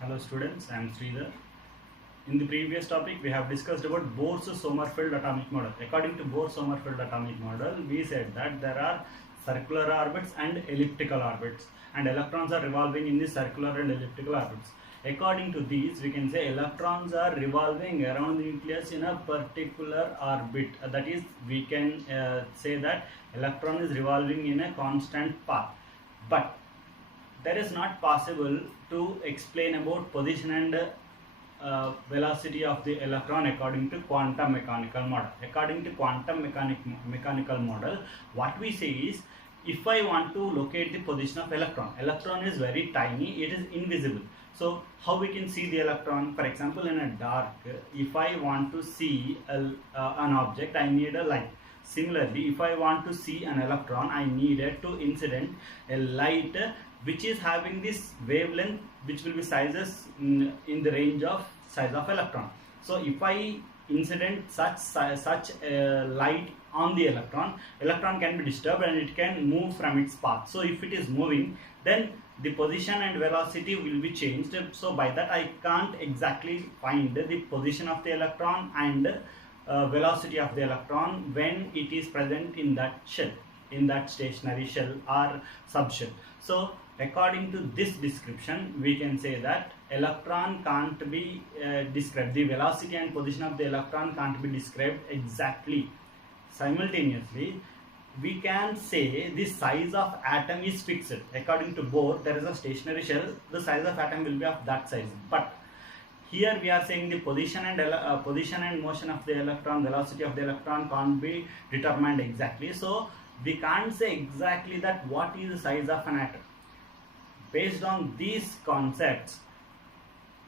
Hello students, I am Sridhar. In the previous topic, we have discussed about Bohr-Sommerfeld atomic model. According to Bohr-Sommerfeld atomic model, we said that there are circular orbits and elliptical orbits, and electrons are revolving in the circular and elliptical orbits. According to these, we can say electrons are revolving around the nucleus in a particular orbit. That is, we can say that electron is revolving in a constant path. But that is not possible to explain about position and velocity of the electron according to quantum mechanical model. According to quantum mechanical model, what we say is, if I want to locate the position of electron is very tiny, it is invisible. So how we can see the electron? For example, in a dark, if I want to see an object, I need a light. Similarly, if I want to see an electron, I needed to incident a light which is having this wavelength which will be sizes in the range of size of electron. So if I incident such a light on the electron can be disturbed and it can move from its path. So if it is moving, then the position and velocity will be changed. So by that I can't exactly find the position of the electron and velocity of the electron when it is present in that shell, in that stationary shell or subshell. So according to this description, we can say that electron can't be described. The velocity and position of the electron can't be described exactly. Simultaneously, we can say the size of atom is fixed. According to Bohr, there is a stationary shell, the size of atom will be of that size. But here we are saying the position and motion of the electron, velocity of the electron can't be determined exactly. So we can't say exactly that what is the size of an atom. Based on these concepts,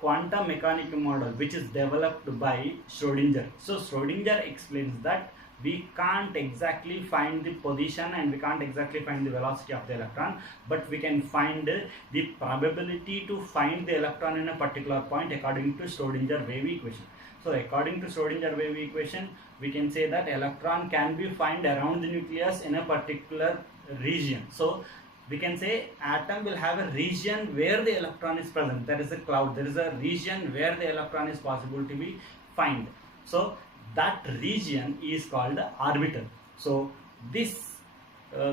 quantum mechanical model which is developed by Schrödinger. So Schrödinger explains that we can't exactly find the position and we can't exactly find the velocity of the electron, but we can find the probability to find the electron in a particular point according to Schrödinger wave equation. So according to Schrödinger wave equation, we can say that electron can be found around the nucleus in a particular region. So we can say atom will have a region where the electron is present. There is a cloud, there is a region where the electron is possible to be found. So that region is called the orbital. So this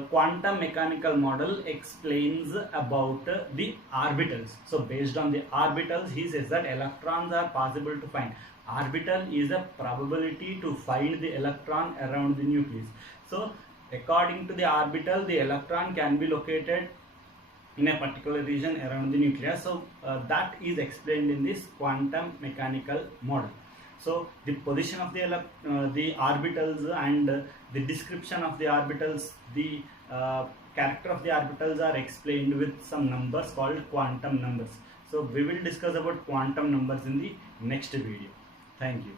quantum mechanical model explains about the orbitals. So based on the orbitals, he says that electrons are possible to find. Orbital is a probability to find the electron around the nucleus. So according to the orbital, the electron can be located in a particular region around the nucleus. So that is explained in this quantum mechanical model. So the position of the orbitals and the description of the orbitals, the character of the orbitals are explained with some numbers called quantum numbers. So we will discuss about quantum numbers in the next video. Thank you.